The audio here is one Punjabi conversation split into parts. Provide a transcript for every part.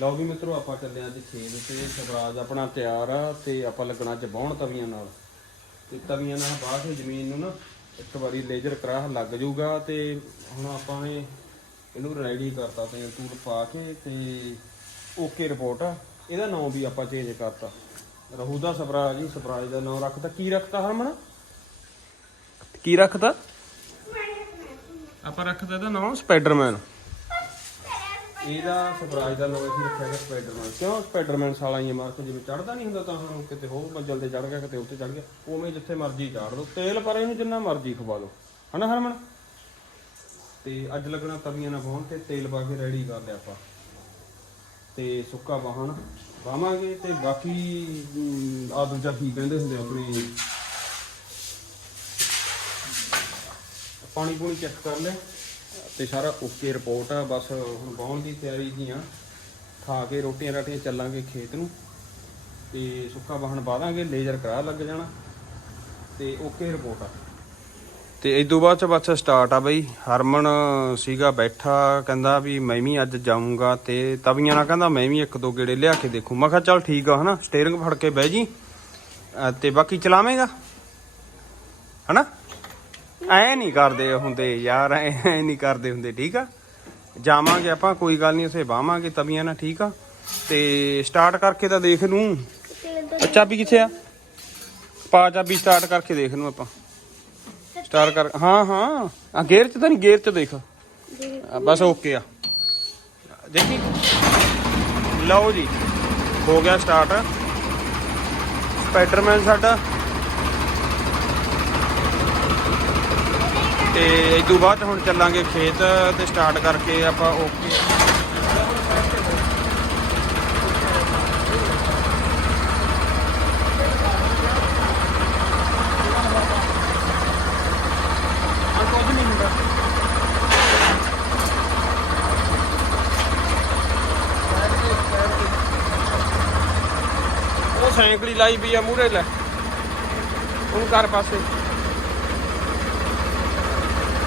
ਲਓ ਵੀ ਮਿੱਤਰੋ ਆਪਾਂ ਚੱਲੇ ਅੱਜ ਖੇਤ ਤੇ। ਸਵਰਾਜ ਆਪਣਾ ਤਿਆਰ ਆ ਤੇ ਆਪਾਂ ਲੱਗਣਾ ਅੱਜ ਬਾਉਣ ਤਵੀਆਂ ਨਾਲ। ਤੇ ਤਵੀਆਂ ਨਾਲ ਬਾਅਦ ਵਿੱਚ ਜ਼ਮੀਨ ਨੂੰ ਨਾ ਇੱਕ ਵਾਰੀ ਲੇਜ਼ਰ ਕਰਾਹ ਲੱਗ ਜਾਊਗਾ ਤੇ ਹੁਣ ਆਪਾਂ ਇਹ ਇਹਨੂੰ ਰੈਡੀ ਕਰਤਾ ਤੇਲ ਤੂਲ ਪਾ ਕੇ ਤੇ ਓਕੇ ਰਿਪੋਰਟ ਆ। ਇਹਦਾ ਨਾਮ ਵੀ ਆਪਾਂ ਚੇਂਜ ਕਰਤਾ। ਰਹੂ ਦਾ ਸਵਰਾਜ ਜੀ ਸਵਰਾਜ ਦਾ ਨਾਮ ਰੱਖਤਾ। ਕੀ ਰੱਖਤਾ ਹਰਮਨ? ਕੀ ਰੱਖਤਾ? ਆਪਾਂ ਰੱਖਦਾ ਇਹਦਾ ਨਾਮ ਸਪਾਈਡਰਮੈਨ ਇਹਦਾ ਸਵਰਾਜ ਦਾ ਨਾਮ ਅਸੀਂ ਰੱਖਿਆ ਹੈ ਸਪਾਈਡਰਮੈਨ। ਕਿਉਂ? ਸਪਾਈਡਰਮੈਨ ਸਾਲਾ ਹੀ ਮਾਰ ਜਿਵੇਂ ਚੜਦਾ ਨਹੀਂ ਹੁੰਦਾ ਤਾਂ ਹੁਣ ਕਿਤੇ ਹੋਰ ਮੰਜ਼ਲ ਤੇ ਚੜ ਗਿਆ, ਕਿਤੇ ਉੱਤੇ ਚੜ ਗਿਆ, ਉਵੇਂ ਜਿੱਥੇ ਮਰਜ਼ੀ ਚਾੜ ਦੋ ਤੇਲ ਪਰ ਇਹਨੂੰ ਜਿੰਨਾ ਮਰਜ਼ੀ ਖਵਾ ਲਓ। ਹਨਾ ਹਰਮਨ? ਤੇ ਅੱਜ ਲੱਗਣਾ ਤਵੀਆਂ ਨਾਲ ਵਾਹਣ ਤੇ ਤੇਲ ਪਾ ਕੇ ਰੈਡੀ ਕਰ ਲਿਆ ਆਪਾਂ। ਤੇ ਸੁੱਕਾ ਵਾਹਣ ਵਾਵਾਂਗੇ ਤੇ ਬਾਕੀ ਆ ਦੂਜਾ ਕੀ ਕਹਿੰਦੇ ਹੁੰਦੇ ਆਪਣੇ? ਪਾਣੀ ਪੂਣੀ ਚੈੱਕ ਕਰ ਲਿਆ ਤੇ ਸਾਰਾ ਓਕੇ ਰਿਪੋਰਟ ਆ, ਬਸ ਹੁਣ ਵਾਹਣ ਦੀ ਤਿਆਰੀ ਜੀ ਖਾ ਕੇ ਰੋਟੀਆਂ ਰਾਟੀਆਂ ਚੱਲਾਂਗੇ ਖੇਤ ਨੂੰ। ਤੇ ਸੁੱਕਾ ਵਾਹਣ ਬਾਦਾਂਗੇ ਲੇਜ਼ਰ ਕਰਾ ਲੱਗ ਜਾਣਾ। ਤੇ ਓਕੇ ਰਿਪੋਰਟ ਆ। ਤੇ ਇਸ ਤੋਂ ਬਾਅਦ ਚ ਬੱਚਾ ਸਟਾਰਟ ਆ ਬਈ। ਹਰਮਨ ਸੀਗਾ ਬੈਠਾ, ਕਹਿੰਦਾ ਵੀ ਮੈਂ ਵੀ ਅੱਜ ਜਾਊਂਗਾ ਤੇ ਤਵੀਆਂ ਨਾਲ ਕਹਿੰਦਾ ਮੈਂ ਵੀ ਇੱਕ ਦੋ ਗੇੜੇ ਲਿਆ ਕੇ ਦੇਖੂ। ਮੈਂ ਕਿਹਾ ਚੱਲ ਠੀਕ ਆ, ਹਨਾ? ਸਟੀਅਰਿੰਗ ਫੜ ਕੇ ਬਹਿ ਜੀ। ਅਹ ਤੇ ਬਾਕੀ ਚਲਾਵੇਂਗਾ? ਹਨਾ? ਐ ਨਹੀਂ ਕਰਦੇ ਹੁੰਦੇ ਯਾਰ, ਐ ਨਹੀਂ ਕਰਦੇ ਹੁੰਦੇ, ਠੀਕ ਆ? ਜਾਵਾਂਗੇ ਆਪਾਂ, ਕੋਈ ਗੱਲ ਨਹੀਂ, ਉਸੇ ਬਾਵਾਂਗੇ ਤਵੀਆਂ ਨਾਲ, ਠੀਕ ਆ? ਤੇ ਸਟਾਰਟ ਕਰਕੇ ਤਾਂ ਦੇਖ ਨੂੰ ਚਾਬੀ ਕਿੱਥੇ ਆ? ਪਾ ਚਾਬੀ ਸਟਾਰਟ ਕਰਕੇ ਦੇਖ ਨੂੰ ਆਪਾਂ। ਸਟਾਰਟ ਕਰ, ਹਾਂ ਹਾਂ। ਆ ਗੇਅਰ ਚ ਤਾਂ ਨਹੀਂ ਗੇਅਰ ਚ ਦੇਖ। ਬਸ ਓਕੇ ਆ। ਦੇਖੀ? ਲਓ ਜੀ, ਹੋ ਗਿਆ ਸਟਾਰਟ ਸਪਾਈਡਰਮੈਨ ਸਾਡਾ। ਤੇ ਇਸ ਤੋਂ ਬਾਅਦ ਹੁਣ ਚੱਲਾਂਗੇ ਖੇਤ ਤੇ ਸਟਾਰਟ ਕਰਕੇ ਆਪਾਂ ਓਕੇ ਉਹ ਸਾਈਕਲ ਹੀ ਲਾਈ ਵੀ ਆ ਮੂਰੇ ਲੈ। ਹੁਣ ਘਰ ਪਾਸੇ।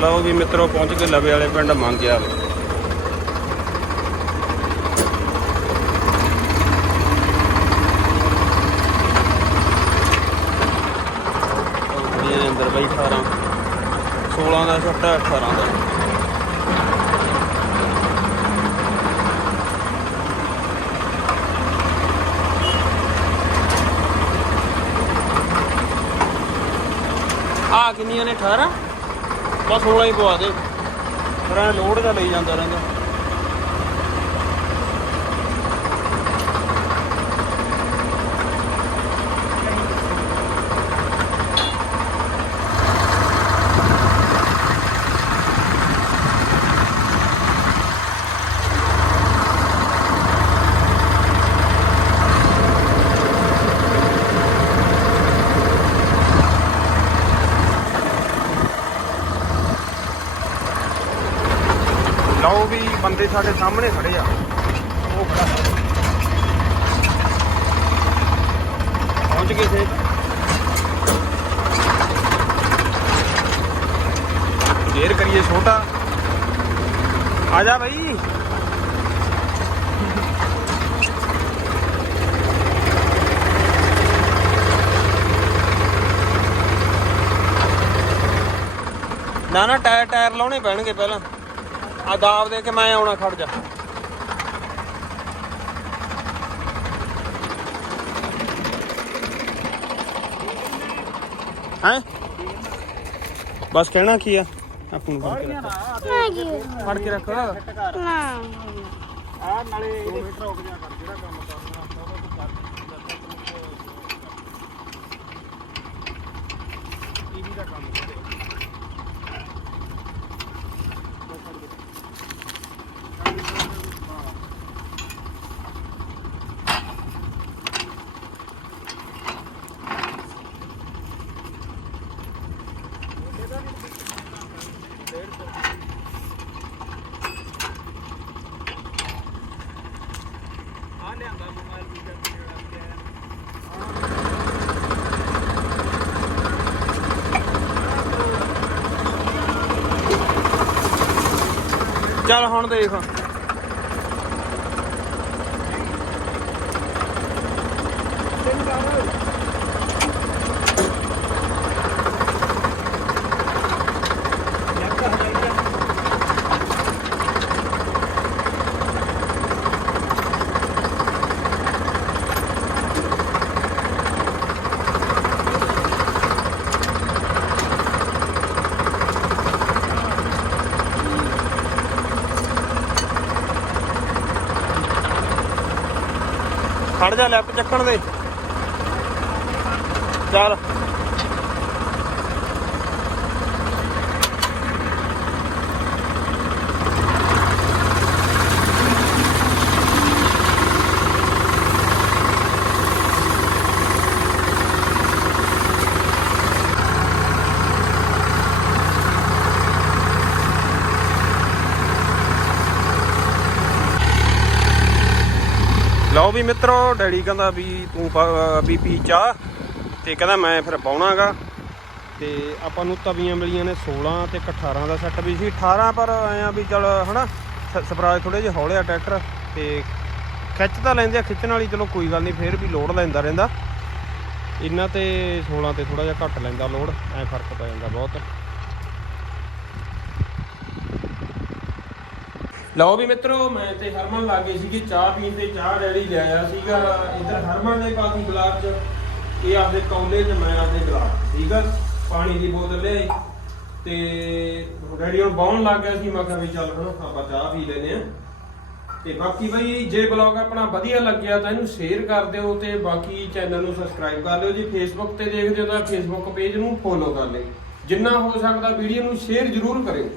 ਲਓ ਵੀ ਮਿੱਤਰੋ, ਪਹੁੰਚ ਕੇ ਲਵੇ ਵਾਲੇ ਪਿੰਡ ਮੰਗਿਆ। ਇਹ ਅੰਦਰ ਬਈ 18 16 ਦਾ ਛੱਟਾ 18 ਦਾ। ਆ ਕਿੰਨੀਆਂ ਨੇ 18 ਬਸ 16 ਹੀ ਪਵਾ ਦੇ। ਫਿਰ ਐਂ ਲੋਡ ਦਾ ਲਈ ਜਾਂਦਾ ਰਹਿੰਦਾ। ਲਓ ਵੀ ਬੰਦੇ ਸਾਡੇ ਸਾਹਮਣੇ ਖੜੇ ਆ। ਉਹ ਖੜਾ। ਪਹੁੰਚ ਗਏ ਥੇ ਗੇਰ ਕਰੀਏ ਛੋਟਾ। ਆ ਜਾ ਭਾਈ ਨਾ ਨਾ, ਟਾਇਰ ਟਾਇਰ ਲਾਉਣੇ ਪੈਣਗੇ ਪਹਿਲਾਂ। ਆ ਦਾਬ ਦੇ ਕੇ ਮੈਂ ਆਉਣਾ ਖੜ ਜਾ। ਹੈ? ਬਸ ਕਹਿਣਾ ਕੀ ਆ? ਆਪੂ ਨੂੰ ਫੜ ਕੇ ਰੱਖ ਨਾ ਜੀ ਫੜ ਕੇ ਰੱਖ। ਨਾ। ਆ ਨਾਲੇ 2 ਮੀਟਰ ਰੁਕ ਜਾ ਕਰ ਜਿਹੜਾ ਕੰਮ ਕਰਨਾ ਹੁੰਦਾ ਉਹ ਤੂੰ ਕਰ ਟੀਵੀ ਦਾ ਕੰਮ ਆ ਲਿਆਂਦਾ ਮੋਬਾਈਲ ਵੀ ਜਦ ਜਿਹੜਾ ਵੀ ਆਇਆ ਚੱਲ ਹੁਣ ਦੇਖ। ਖੜ ਜਾ ਲੈਫਟ ਚੱਕਣ ਦੇ। ਚੱਲ। ਲਓ ਵੀ ਮਿੱਤਰੋ, ਡੈਡੀ ਕਹਿੰਦਾ ਵੀ ਤੂੰ ਪਾ- ਵੀ ਪੀ ਚਾਹ ਤੇ ਕਹਿੰਦਾ ਮੈਂ ਫਿਰ ਪਾਉਣਾਗਾ। ਤੇ ਆਪਾਂ ਨੂੰ ਤਵੀਆਂ ਮਿਲੀਆਂ ਨੇ 16 ਤੇ ਇੱਕ 18 ਦਾ ਸੈੱਟ ਵੀ ਸੀ। 18 ਪਰ ਆਇਆ ਵੀ ਚਲ ਹਨਾ, ਸ- ਸਪਰਾਜ ਥੋੜੇ ਜਿਹਾ ਹੌਲੇ ਆ ਟਰੈਕਟਰ ਤੇ ਖਿੱਚ ਤਾਂ ਲੈਂਦੇ ਆ, ਖਿੱਚਣ ਵਾਲੀ ਚਲੋ ਕੋਈ ਗੱਲ ਨਹੀਂ, ਫੇਰ ਵੀ ਲੋਡ ਲੈਂਦਾ ਰਹਿੰਦਾ। ਇਹਨਾਂ ਤੇ 16 ਤੇ ਥੋੜਾ ਜਿਹਾ ਘੱਟ ਲੈਂਦਾ ਲੋਡ, ਐ ਫ਼ਰਕ ਪੈ ਜਾਂਦਾ ਬਹੁਤ। ਲਓ ਵੀ ਮਿੱਤਰੋ, ਮੈਂ ਤੇ ਹਰਮਨ ਲਾਗੇ ਸੀਗੇ, ਚਾਹ ਪੀਣ ਤੇ ਚਾਹ ਡੈਡੀ ਲੈ ਆਇਆ ਸੀਗਾ। ਇੱਧਰ ਹਰਮਨ ਦੇ ਪਾਤੀ ਗਲਾਸ ਚ, ਇਹ ਆਪਦੇ ਕੌਲੇ ਚ ਮੈਂ ਆਪਦੇ ਗਲਾਸ ਠੀਕ ਆ? ਪਾਣੀ ਦੀ ਬੋਤਲ ਲਿਆਈ ਤੇ ਡੈਡੀ ਹੁਣ ਬਾਉਣ ਲੱਗ ਗਿਆ ਸੀ, ਮੈਂ ਕਿਹਾ ਵੀ ਚੱਲ ਹੁਣ ਆਪਾਂ ਚਾਹ ਪੀ ਲੈਨੇ ਆ ਤੇ ਬਾਕੀ ਬਈ, ਜੇ ਬਲੌਗ ਆਪਣਾ ਵਧੀਆ ਲੱਗਿਆ ਤਾਂ ਇਹਨੂੰ ਸ਼ੇਅਰ ਕਰ ਦਿਓ ਤੇ ਬਾਕੀ ਚੈਨਲ ਨੂੰ ਸਬਸਕ੍ਰਾਈਬ ਕਰ ਲਿਓ ਜੀ। ਫੇਸਬੁੱਕ ਤੇ ਦੇਖਦੇ ਹੋ ਤਾਂ ਫੇਸਬੁੱਕ ਪੇਜ ਨੂੰ ਫੋਲੋ ਕਰ ਲਿਓ। ਜਿੰਨਾ ਹੋ ਸਕਦਾ ਵੀਡੀਓ ਨੂੰ ਸ਼ੇਅਰ ਜ਼ਰੂਰ ਕਰਿਓ।